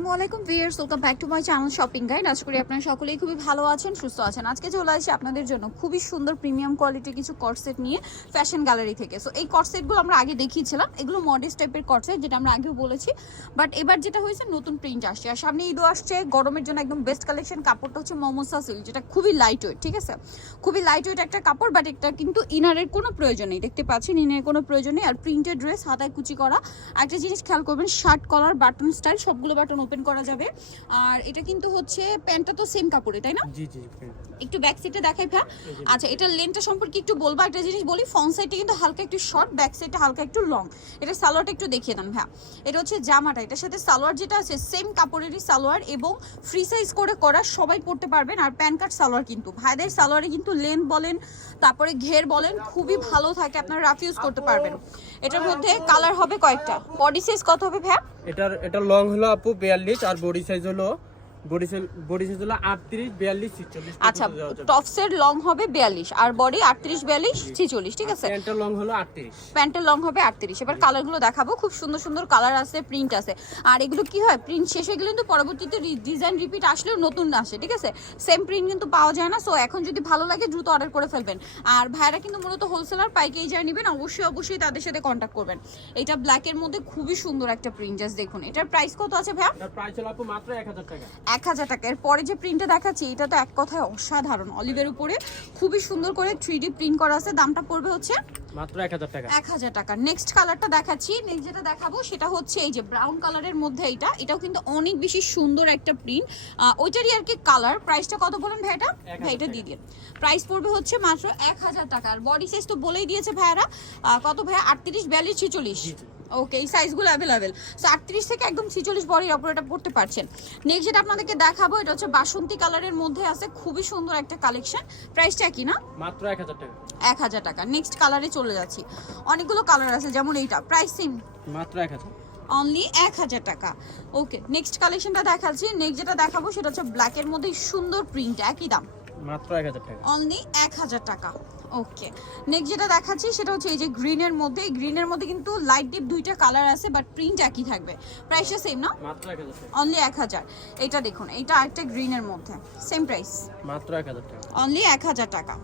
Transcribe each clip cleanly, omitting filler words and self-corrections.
আসসালামাইকুম viewers, welcome back to my channel shopping guide. আশা করি আপনারা সকলেই খুবই ভালো আছেন, সুস্থ আছেন। আজকে চলে আসি আপনাদের জন্য খুবই সুন্দর প্রিমিয়াম কোয়ালিটির কিছু কর্সেট নিয়ে ফ্যাশন গ্যালারি থেকে। সো এই কর্সেটগুলো আমরা আগে দেখিয়েছিলাম, এগুলো মডেস্ট টাইপের কর্সেট, যেটা আমরা আগেও বলেছি। বাট এবার যেটা হয়েছে নতুন প্রিন্ট আসছে, আর সামনে ঈদও আসছে। গরমের জন্য একদম বেস্ট কালেকশন। কাপড়টা হচ্ছে মমোসা সিল্ক, যেটা খুবই লাইট ওয়েট, ঠিক আছে? খুবই লাইট ওয়েট একটা কাপড়, বাট এটা কিন্তু ইনারের কোনো প্রয়োজন নেই। দেখতে পাচ্ছেন ইনারের কোনো প্রয়োজন নেই। আর প্রিন্টেড ড্রেস, হাতায় কুচি করা। একটা জিনিস খেয়াল করবেন, শার্ট কলার বাটন স্টাইল, সবগুলো বাটন ওপেন করা যাবে। আর এটা কিন্তু হচ্ছে প্যান্টটা তো সেম কাপড়ে, তাই না? জি জি। একটু ব্যাক সাইডে দেখাই ভাই। আচ্ছা, এটা লেন্থটা সম্পর্কে একটু বলবা। একটা জিনিস বলি, ফ্রন্ট সাইডটা কিন্তু হালকা একটু শর্ট, ব্যাক সাইডটা হালকা একটু লং। এটা সালোয়ারটা একটু দেখিয়ে দেন ভাই। এটা হচ্ছে জামাটা, এটার সাথে সালোয়ার যেটা আছে সেম কাপড়েরই সালোয়ার, এবং ফ্রি সাইজ করে করা, সবাই পরতে পারবেন। আর প্যান কাট সালোয়ার, কিন্তু ভাইদের সালোয়ারে কিন্তু লেন্থ বলেন, তারপরে ঘের বলেন, খুবই ভালো থাকে, আপনারা রাফ ইউজ করতে পারবেন। এটার মধ্যে কালার হবে কয়েকটা। বডি সাইজ কত হবে ভাই? এটা লং হলো আপু 42, আর বডি সাইজ হলো 38, 42, 46। আচ্ছা, টপসের লং হবে 42 আর বডি 38, 42, 46, ঠিক আছে? প্যান্টের লং হলো 38। প্যান্টের লং হবে 38। এবার কালারগুলো দেখাবো, খুব সুন্দর সুন্দর কালার আছে, প্রিন্ট আছে। আর এগুলো কি হয়, প্রিন্ট শেষ হয়ে গেলে কিন্তু পরবর্তীতে ডিজাইন রিপিট আসলেও নতুন আসে, ঠিক আছে? সেম প্রিন্ট কিন্তু পাওয়া যায় না। সো এখন যদি ভালো লাগে দ্রুত অর্ডার করে ফেলবেন। আর ভাইরা কিন্তু মূলত হোলসেলার, পাইকারি যারা নেবেন অবশ্যই তাদের সাথে কন্ট্যাক্ট করবেন। এটা ব্ল্যাকের মধ্যে খুবই সুন্দর একটা প্রিন্ট, জাস্ট দেখুন। এটার প্রাইস কত আছে ভাইয়া? এটার প্রাইস হলো আপু মাত্র 1000 টাকা। 1000 টাকা। এর পরে যে প্রিন্টটা দেখাচ্ছি, এটা তো এক কথায় অসাধারণ। অলিভের উপরে খুবই সুন্দর করে 3D প্রিন্ট করা আছে। দামটা পড়বে হচ্ছে মাত্র 1000 টাকা। 1000 টাকা। নেক্সট কালারটা দেখাচ্ছি। নেক্সট যেটা দেখাবো সেটা হচ্ছে এই যে ব্রাউন কালারের মধ্যে এটাও কিন্তু অনেক বেশি সুন্দর একটা প্রিন্ট, ওইটারই আর কি কালার। প্রাইসটা কত বলেন ভাই? এটা দিয়ে দিন। প্রাইস পড়বে হচ্ছে মাত্র 1000 টাকা। আর বডি সাইজ তো বলেই দিয়েছে ভাইয়ারা, কত ভাইয়া? 38, 42, 46। ওকে, এই সাইজগুলো অ্যাভেলেবেল। সো 38 থেকে একদম 46 বডির উপর এটা পড়তে পারছেন। নেক্সট যেটা আপনাদেরকে দেখাবো, এটা হচ্ছে বাসন্তী কালারের মধ্যে আছে, খুবই সুন্দর একটা কালেকশন। প্রাইসটা কি না? মাত্র 1000 টাকা। 1000 টাকা। নেক্সট কালারে চলে যাচ্ছি। অনেকগুলো কালার আছে, যেমন এইটা। প্রাইস সেম, মাত্র 1000। অনলি 1000 টাকা। ওকে, নেক্সট কালেকশনটা দেখাচ্ছি। নেক্সট যেটা দেখাবো সেটা হচ্ছে ব্ল্যাকের মধ্যে সুন্দর প্রিন্ট, একই দাম, মাত্র 1000 টাকা। অনলি 1000 টাকা। ওকে, নেক্সট যেটা দেখাচ্ছি সেটা হচ্ছে এই যে গ্রিনের মধ্যে। এই গ্রিনের মধ্যে কিন্তু লাইট ডিপ দুইটা কালার আছে, বাট প্রিন্ট একই থাকবে। প্রাইসটা সেম না? মাত্র 1000 টাকা। অনলি 1000। এটা দেখুন, এটা আরেকটা গ্রিনের মধ্যে, সেম প্রাইস, মাত্র 1000 টাকা। অনলি 1000 টাকা।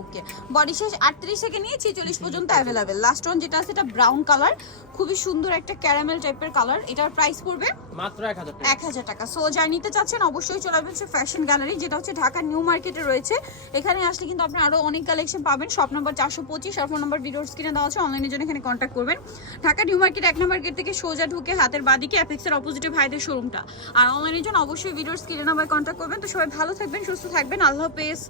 ওকে, বডি শেষ 38 থেকে নিয়ে 46 পর্যন্ত অ্যাভেলেবেল। লাস্ট ওয়ান যেটা আছে, এটা ব্রাউন কালার, খুবই সুন্দর একটা ক্যারামেল টাইপের কালার। এটার প্রাইস পড়বে মাত্র 1000 টাকা। 1000 টাকা। সো যারা নিতে চাচ্ছেন অবশ্যই চলে আসবেন ফ্যাশন গ্যালারি, যেটা হচ্ছে ঢাকা নিউ মার্কেটে রয়েছে। এখানে আসলে কিন্তু আপনি আরো অনেক কালেকশন পাবেন। শপ নাম্বার 425, আর ফোন নাম্বার ভিডিওর স্ক্রিনে দেওয়া আছে। অনলাইনের জন্য এখানে কন্ট্যাক্ট করবেন। ঢাকা নিউ মার্কেট 1 নম্বর গেট থেকে সোজা ঢুকে হাতের বাদিকে অ্যাপেক্সের অপোজিটে ভাইদের শোরুমটা। আর অনলাইনের জন্য অবশ্যই ভিডিওর স্ক্রিনে নাম্বার কন্ট্যাক্ট করবেন। তো সবাই ভালো থাকবেন, সুস্থ থাকবেন। আল্লাহ হাফেজ।